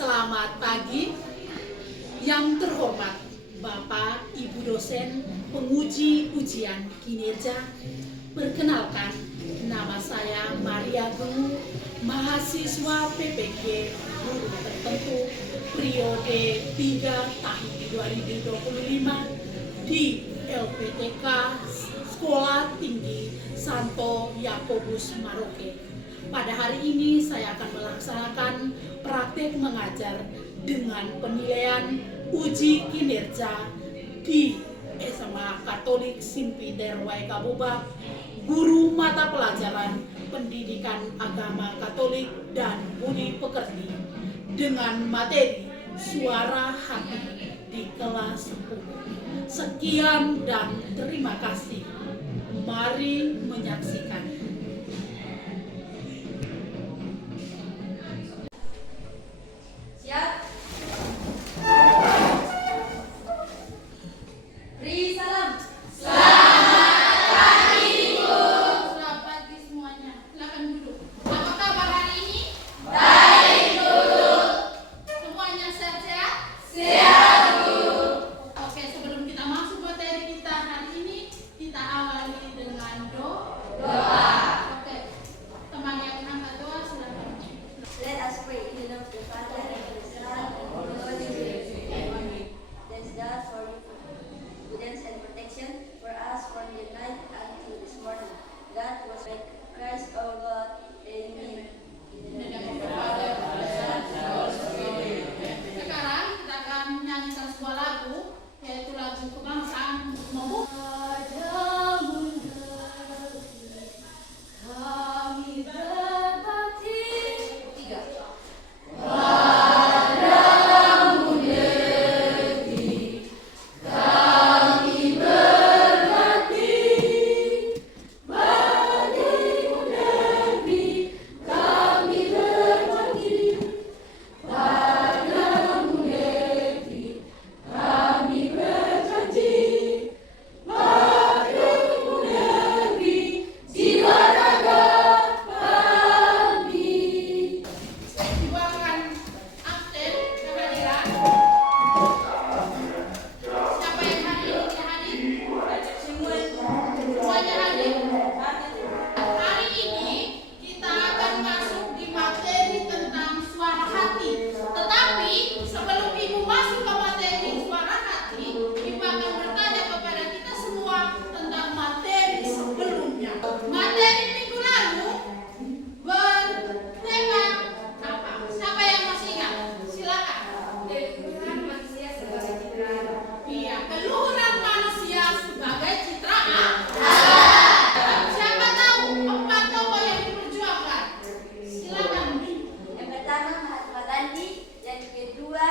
Selamat pagi, yang terhormat Bapak Ibu dosen penguji ujian kinerja. Perkenalkan, nama saya Maria Gung, mahasiswa PPG guru tertentu periode 3 tahun 2025 di LPTK Sekolah Tinggi Santo Yakobus Maroke. Pada hari ini saya akan melaksanakan praktik mengajar dengan penilaian uji kinerja di SMA Katolik Simpi Derwai Kabubak, guru mata pelajaran pendidikan agama Katolik dan budi pekerti dengan materi suara hati di kelas 10. Sekian dan terima kasih. Mari menyaksikan. Yang kedua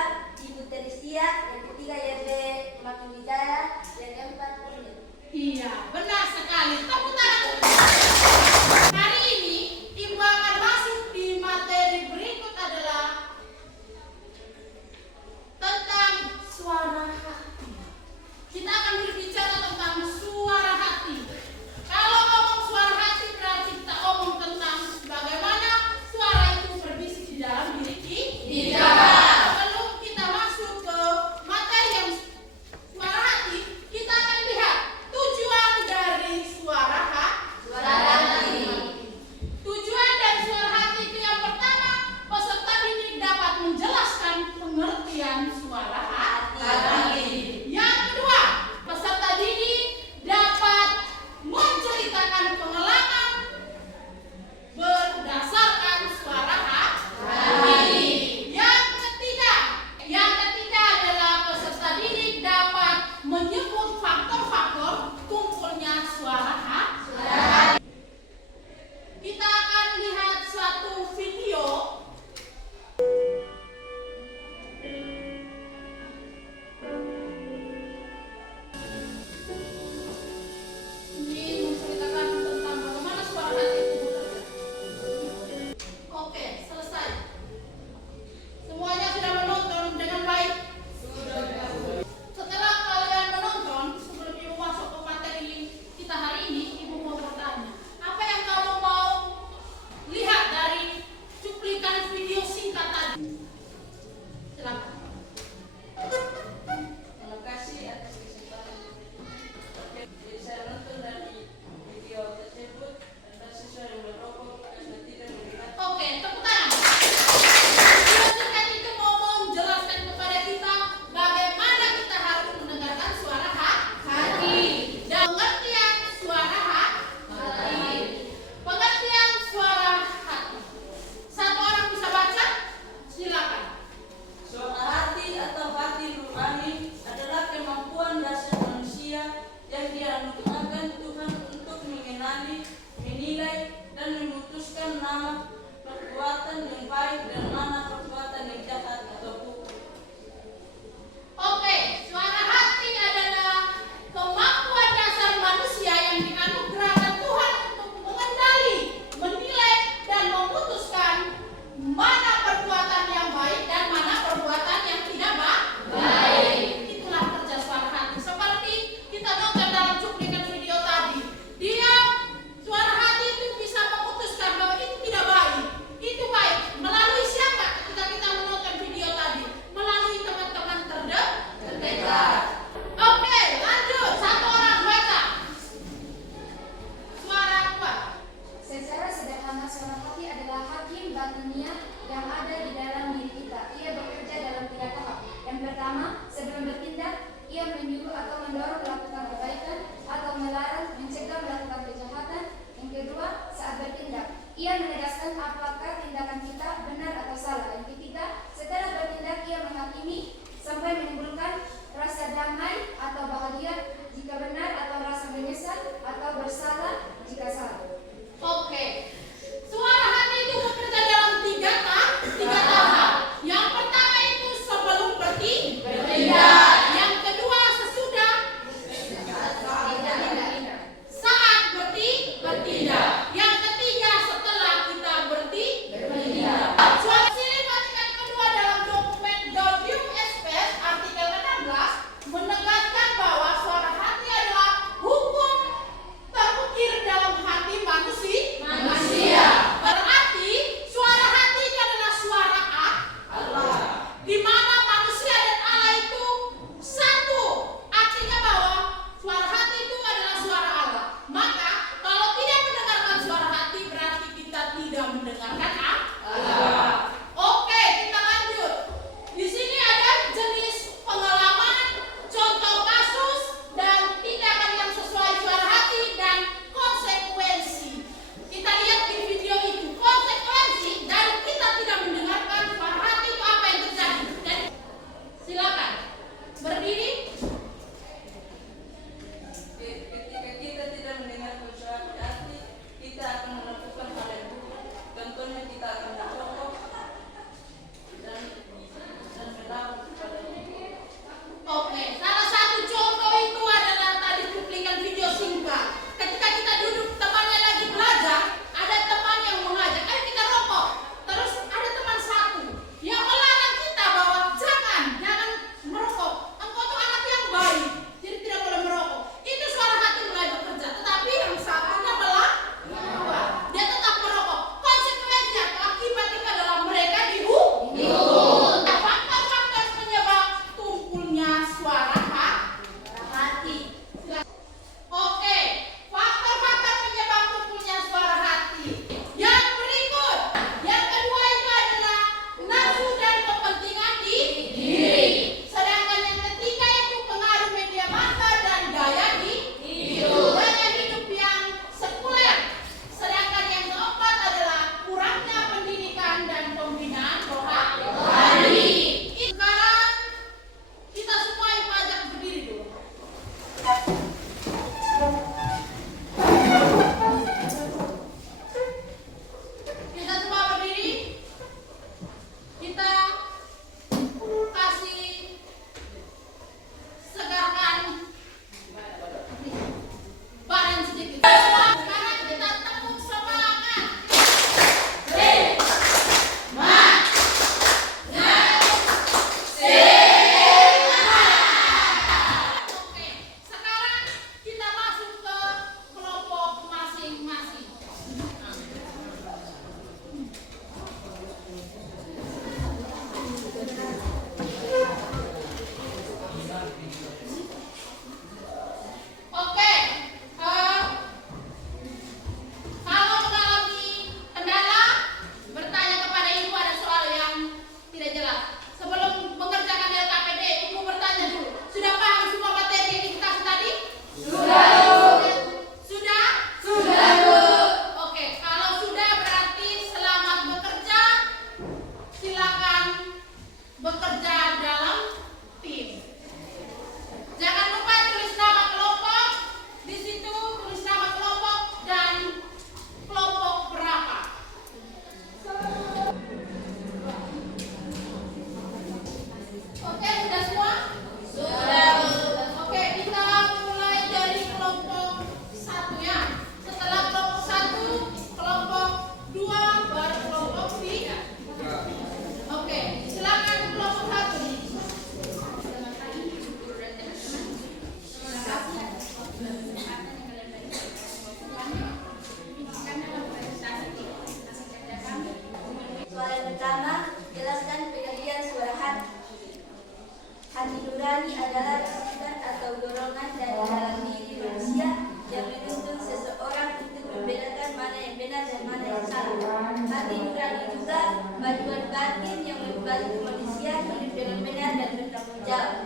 Hati nurani adalah bisikan atau dorongan dari dalam diri manusia yang menuntun seseorang untuk membedakan mana yang benar dan mana yang salah. Hati nurani juga panduan batin yang membantu manusia hidup dengan benar dan bertanggung jawab.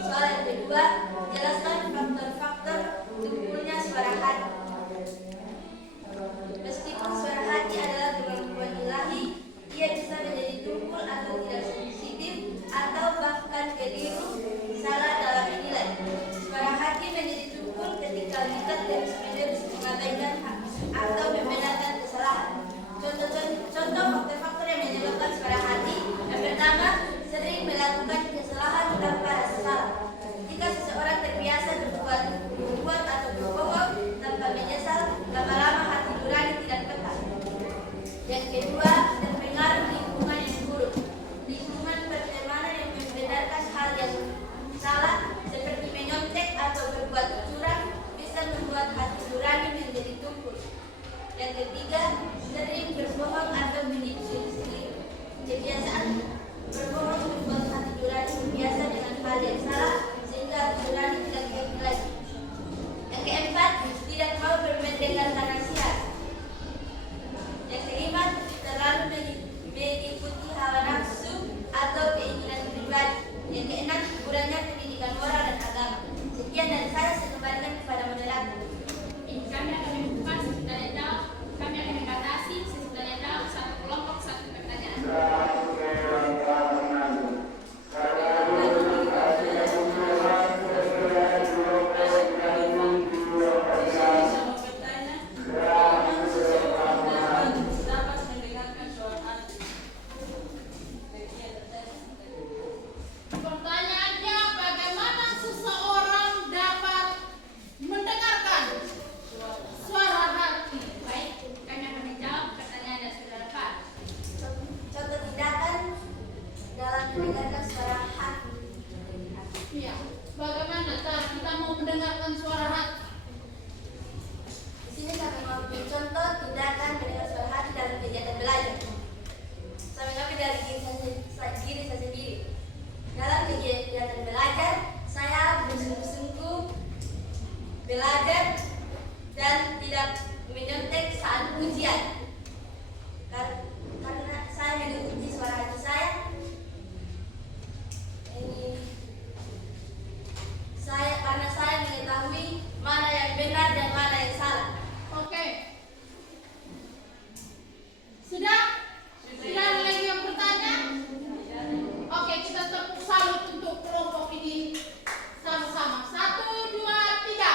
Soal yang kedua, jelaskan faktor-faktor tumpulnya suara hati. Meskipun suara hati adalah kemampuan ilahi, ia bisa menjadi tumpul atau tidak sensitif atau bahkan keliru, salah dalam menilai. Suara hati menjadi tumpul ketika kita terus-menerus mengabaikan atau membenarkan kesalahan. Contoh faktor-faktor yang menyebabkan suara hati. Yang pertama, sering melakukan kesalahan tanpa rasa salah. Jika seseorang terbiasa berbuat atau berbohong tanpa menyesal, lama-lama hati nurani tidak peka. Yang kedua, terpengaruh lingkungan yang buruk. Lingkungan pertemanan yang membenarkan hal yang salah seperti menyontek atau berbuat curang bisa membuat hati nurani menjadi tumpul. Yang ketiga, sering berbohong atau menipu diri. Kebiasaan berbohong membuat hati nurani terbiasa dengan hal yang salah sehingga hati nurani tidak mengerti lagi. Yang keempat, tidak mau mendengarkan nasihat. Yang kelima, terlalu mengikuti hawa nafsu atau keinginan pribadi. Yang keenam, kurangnya pendidikan moral dan agama. Sekian dari saya kembalikan kepada moderator. Kami akan membuka sesi tanya jawab. Kami akan membatasi sesi tanya jawab satu kelompok satu pertanyaan. Pertanyaannya, bagaimana seseorang dapat mendengarkan suara hati? Baik, kami akan menjawab pertanyaan dari saudara Pak. Contoh tindakan dalam mendengarkan suara hati. Iya, bagaimana cara kita mau mendengarkan suara hati? Di sini kami mau contoh tindakan mendengar suara hati dalam kegiatan belajar. Saya mengambil dari diri saya sendiri. Dalam kegiatan belajar, saya bersungguh-sungguh belajar dan tidak menyontek saat ujian. Karena saya mengikuti suara hati saya. Karena saya mengetahui mana yang benar dan mana yang salah. Oke. Sudah? Tidak ada lagi yang bertanya? Oke, kita tepuk salut untuk kelompok ini sama-sama. 1, 2, 3.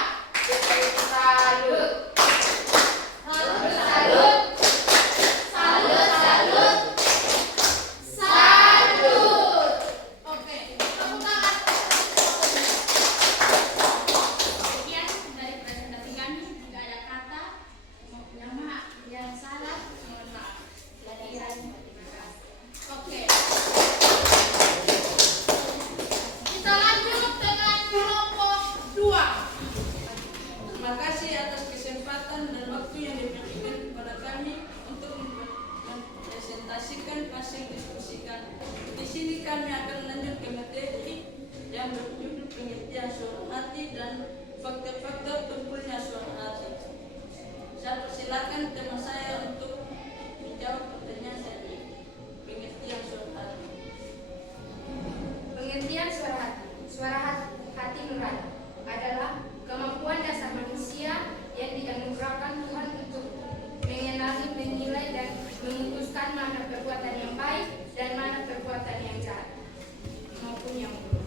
Salut. Salut, salut. Salut, salut. Salut. Oke, tepuk tangan. Sekian dari presentasi kami. Jika ada kata yang salah, mohon maaf. Terima kasih. Oke. Kita lanjut dengan kelompok 2. Terima kasih atas kesempatan dan waktu yang diberikan kepada kami untuk mempresentasikan hasil diskusikan. Di sini kami akan lanjut ke materi yang berjudul pengertian suara hati dan faktor-faktor tumpulnya suara hati. Saya persilakan teman saya untuk menjawab pertanyaan saya. Pengertian suara hati. Pengertian suara hati. Suara hati nurani adalah kemampuan dasar manusia yang dianugerahkan Tuhan untuk mengenali, menilai, dan memutuskan mana perbuatan yang baik dan mana perbuatan yang jahat maupun yang buruk.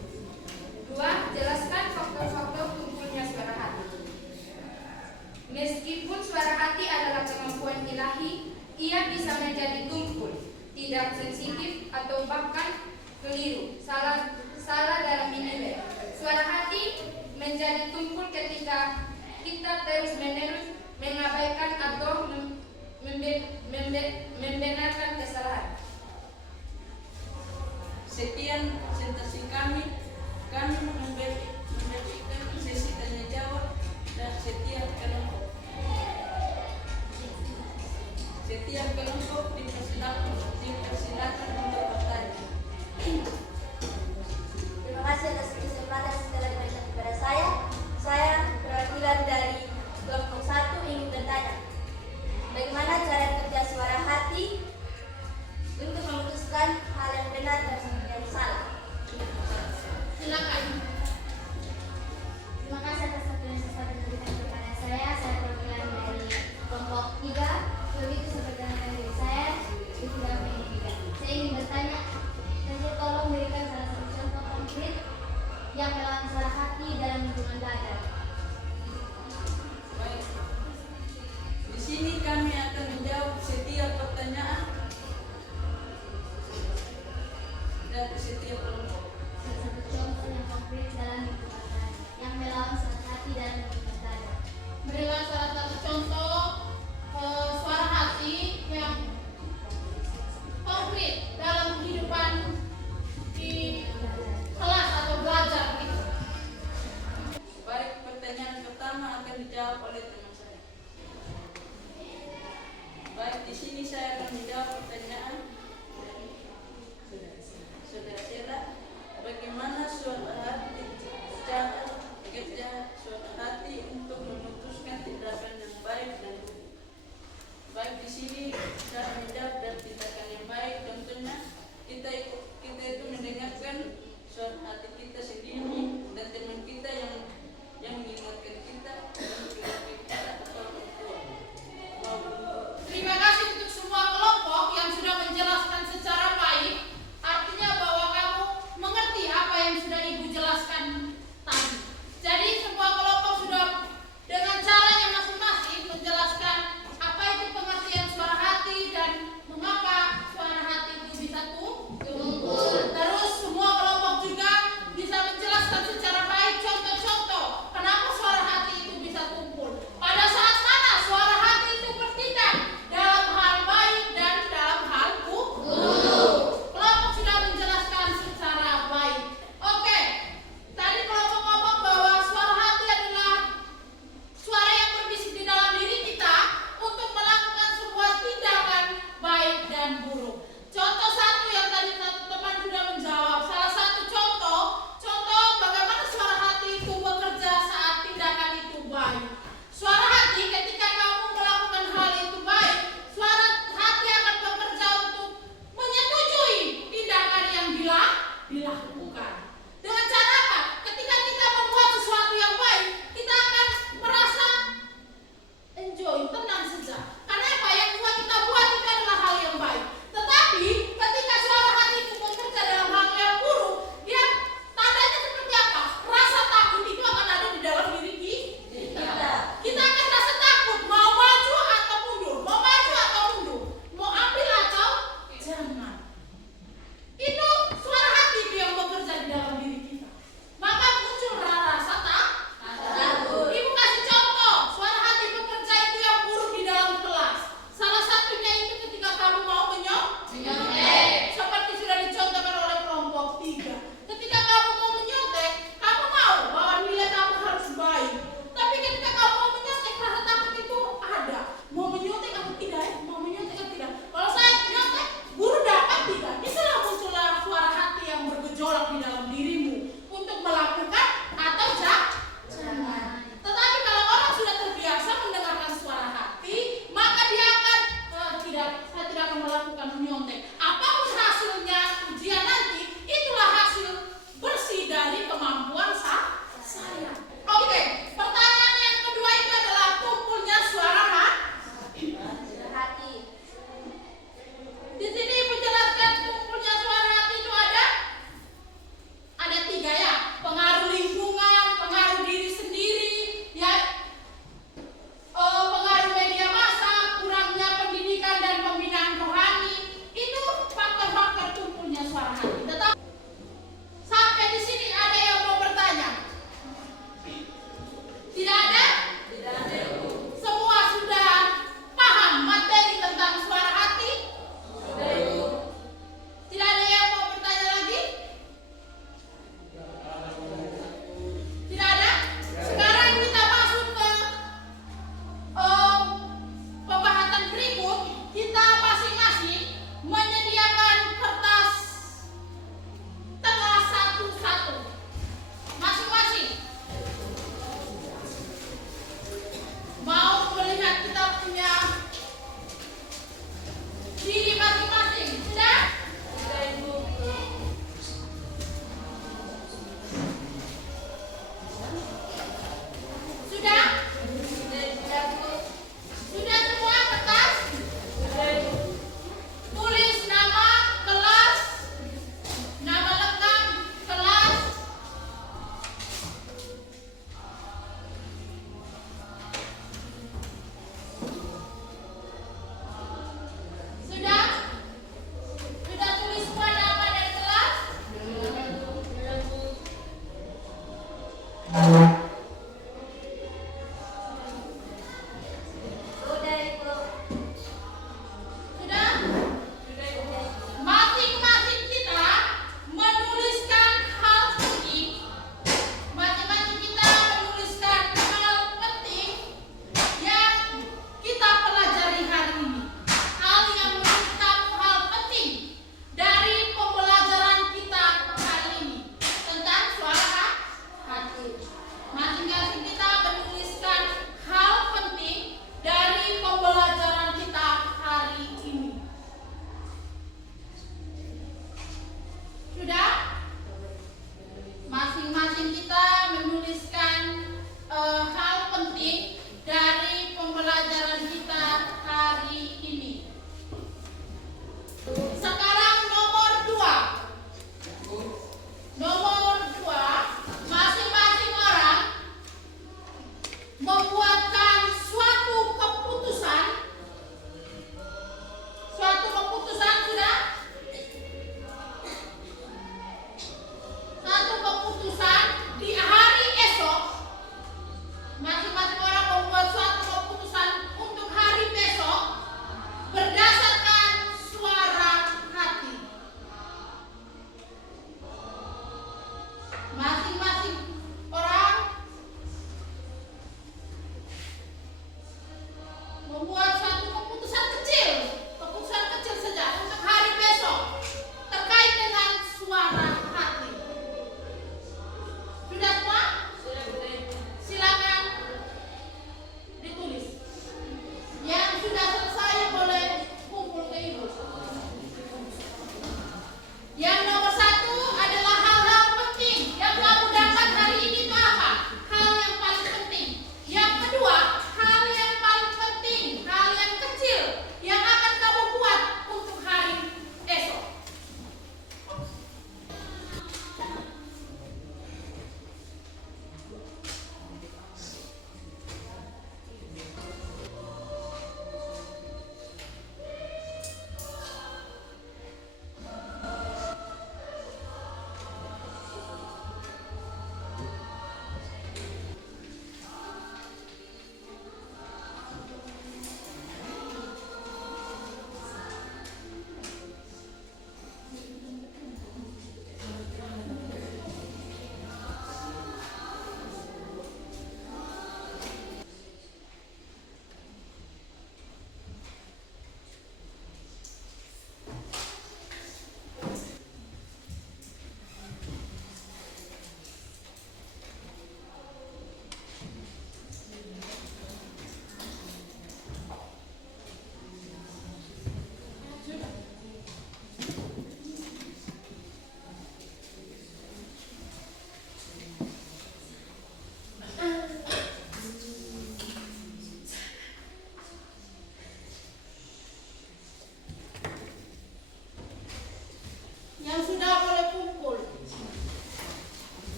2. Jelaskan faktor-faktor tumpulnya suara hati. Meskipun suara hati adalah kemampuan ilahi, ia bisa menjadi tumpul, tidak sensitif atau bahkan keliru, salah dalam menilai. Suara hati menjadi tumpul ketika kita terus-menerus mengabaikan atau membenarkan kesalahan. Sekian presentasi kami. Kami memberikan sesi tanya jawab dan setiap kelompok dipersilakan untuk bertanya. Terima kasih. di setiap kelompok. Salah satu contoh yang konkret dalam perkataan yang melawan suara hati dalam perkataan. Berilah salah satu contoh suara hati yang konkret dalam kehidupan di kelas atau belajar gitu. Baik, pertanyaan pertama akan dijawab oleh teman saya. Baik, di sini saya akan menjawab pertanyaan Saudara Sela. Bagaimana suara hati cara bekerja suara hati untuk memutuskan tindakan yang baik dan buruk? Baik, di sini cara menjawab dan tindakan yang baik contohnya kita itu mendengarkan suara hati kita sendiri dan teman kita yang mengingatkan kita dan keluarga kita atau orang tua. Terima kasih untuk semua kelompok yang sudah menjelaskan secara baik. Artinya bahwa kamu mengerti apa yang sudah Ibu jelaskan tadi. Jadi semua kelompok sudah dengan caranya masing-masing menjelaskan apa itu pengertian suara hati dan mengapa suara hati itu bisa tumpul. Terus semua kelompok juga bisa menjelaskan secara baik contoh-contoh kenapa suara hati itu bisa tumpul. Pada saat mana suara hati itu bertindak dalam hal baik dan dalam hal buruk. Kelompok sudah menjelaskan secara baik. Oke, tadi kelompok ngomong bahwa suara hati adalah suara yang berbisik di dalam diri kita untuk melakukan sebuah tindakan baik dan buruk. Contoh satu yang tadi satu teman sudah menjawab. Salah satu contoh bagaimana suara hati itu bekerja saat tindakan itu baik. Suara hati ketika kamu melakukan hal itu baik, suara hati akan bekerja untuk menyetujui tindakan yang dilakukan. Dengan cara apa? Ketika kita membuat sesuatu yang baik, kita akan merasa enjoy, tenang saja. Karena apa? Yang kita buat itu adalah hal yang baik. Tetapi ketika suara hati itu bekerja dalam hal yang buruk, dia tandanya seperti apa? Rasa takut itu akan ada di dalam diri kita. Kita akan rasa takut, mau maju atau mundur, mau maju atau mundur, mau ambil atau jangan. Itu suara hati itu yang bekerja.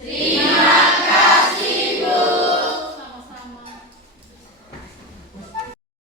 Terima